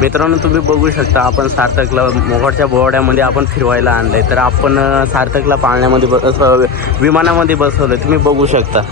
मित्रांनो तुम्ही बघू शकता आपण सार्थकला मोहोळच्या बोवाड्यामध्ये आपण फिरवायला आणलंय. तर आपण सार्थकला पाळण्यामध्ये विमानामध्ये बसवलंय, तुम्ही बघू शकता.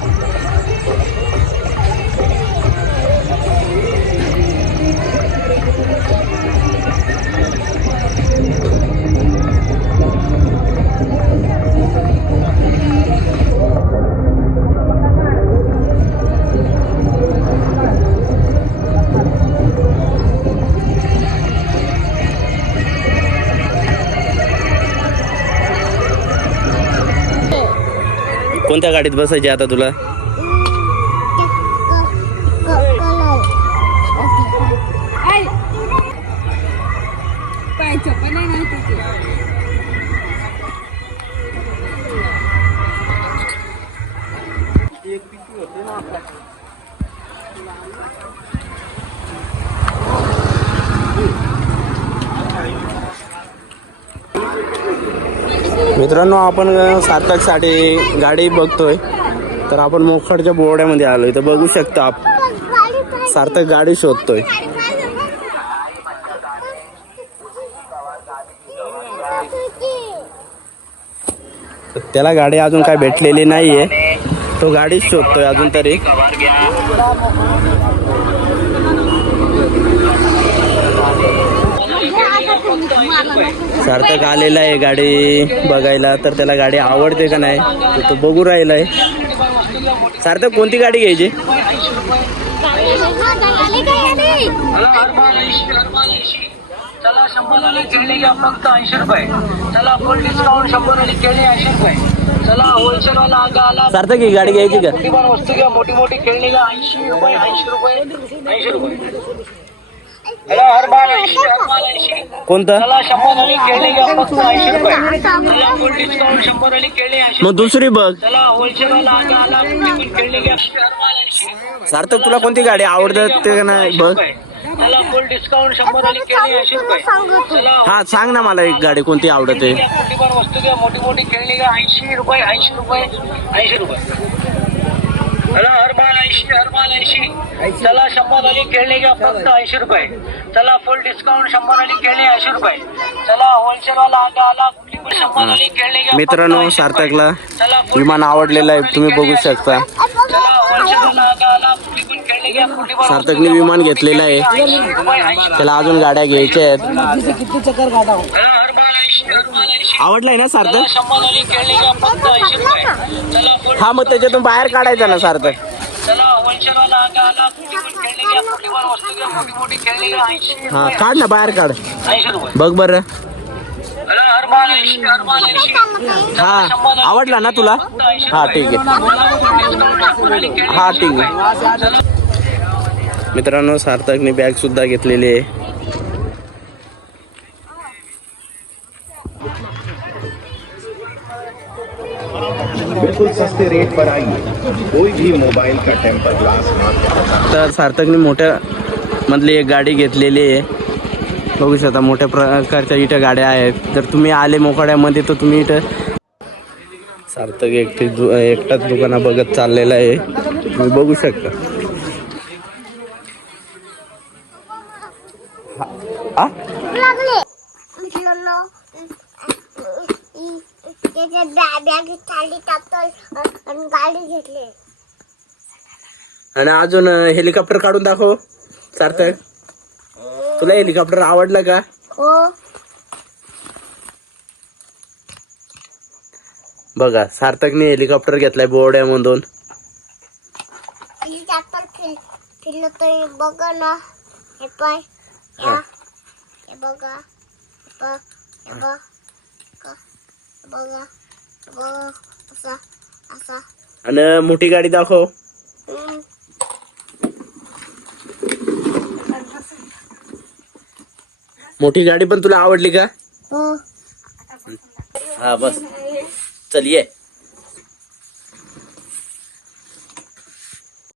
कोणत्या गाडीत बसायची आता तुला? मित्रांनो आपण सार्थकसाठी गाडी बघतोय. तर आपण मोखाडच्या बोवाड्यामध्ये आलोय. तर बघू शकता आप सार्थक गाडी शोधतोय. त्याला गाडी अजून काय भेटलेली नाहीये, तो गाडीच शोधतोय अजून तरी. सार्थक आलेला आहे गाडी बघायला. तर त्याला गाडी आवडते का नाही तो बघू राहिलाय. सार्थक कोणती गाडी घ्यायची? चला 100 वाली केळी घ्या फक्त 80 रुपये. चला फुल डिस्काउंट 100 वाली केळी 80 रुपये. चला होलसेल वाला आला. सार्थक ही गाडी घ्यायची का? मोठी वस्तू घ्या, मोठी मोठी केळी घ्या 80 रुपये 80 रुपये 80 रुपये. चला हरमाल 80. कोणता? चला 100 वाली केळी घ्या फक्त 80 रुपये. चला फुल डिस्काउंट 100 वाली केळी 80. मग दुसरी बघ. चला होलसेल वाला आला मोठी केळी घ्या हरमाल 80. सार्थक तुला कोणती गाडी आवडते ते नाही बघ. चला फुल डिस्काउंट 100 वाली केळी 80 रुपये. चला हा सांग ना मला एक गाडी कोणती आवडते. मोठीवर वस्तू घ्या, मोठी मोठी खेळणी घ्या 80 रुपये 80 रुपये 80 रुपये. चला हरमाल 80 हरमाल 80. चला 100 वाली खेळणी घ्या फक्त 80 रुपये. चला फुल डिस्काउंट 100 वाली खेळणी 80 रुपये. चला होलसेल वाला आला 100 वाली खेळणी घ्या. मित्रांनो सार्थकला विमान आवडलेलं आहे, तुम्ही बघू शकता. चला होलसेल वाला आला खेळणी घ्या. सार्थकने विमान घेतलेलं आहे, त्याला अजून गाड्या घ्यायच्या आहेत. आवडलाय ना सार्थक? हा मग त्याच्यातून बाहेर काढायचा ना सार्थक. हा काढ ना बाहेर काढ. बघ बर. हा आवडला ना तुला? हा ठीक आहे. हा ठीक आहे. मित्रांनो सार्थकने बॅग सुद्धा घेतलेली आहे. बिल्कुल सस्ते रेट पर आइए, कोई भी मोबाइल का टेम्पर ग्लास। तर सार्थकने मोठ्या मधली एक गाडी घेतलेली आहे. बघू शकता मोठ्या प्रकारच्या इथं गाड्या आहेत. जर तुम्ही आले मोखाड्यामध्ये तर तुम्ही इथं सार्थक एकटाच दुकाना बघत चाललेला आहे, तुम्ही बघू शकता. आणि अजून हेलिकॉप्टर काढून दाखव सार्थक. तुला हेलिकॉप्टर आवडलं का? हो. बघा सार्थकने हेलिकॉप्टर घेतलाय बोर्ड्यामधून. हेलिकॉप्टर फिरलं तरी बघा ना. हे पाय हे बघा बघा बघा असा असा. आणि मोठी गाडी दाखव. मोठी गाडी पण तुला आवडली का? हो. हा बस चल ये.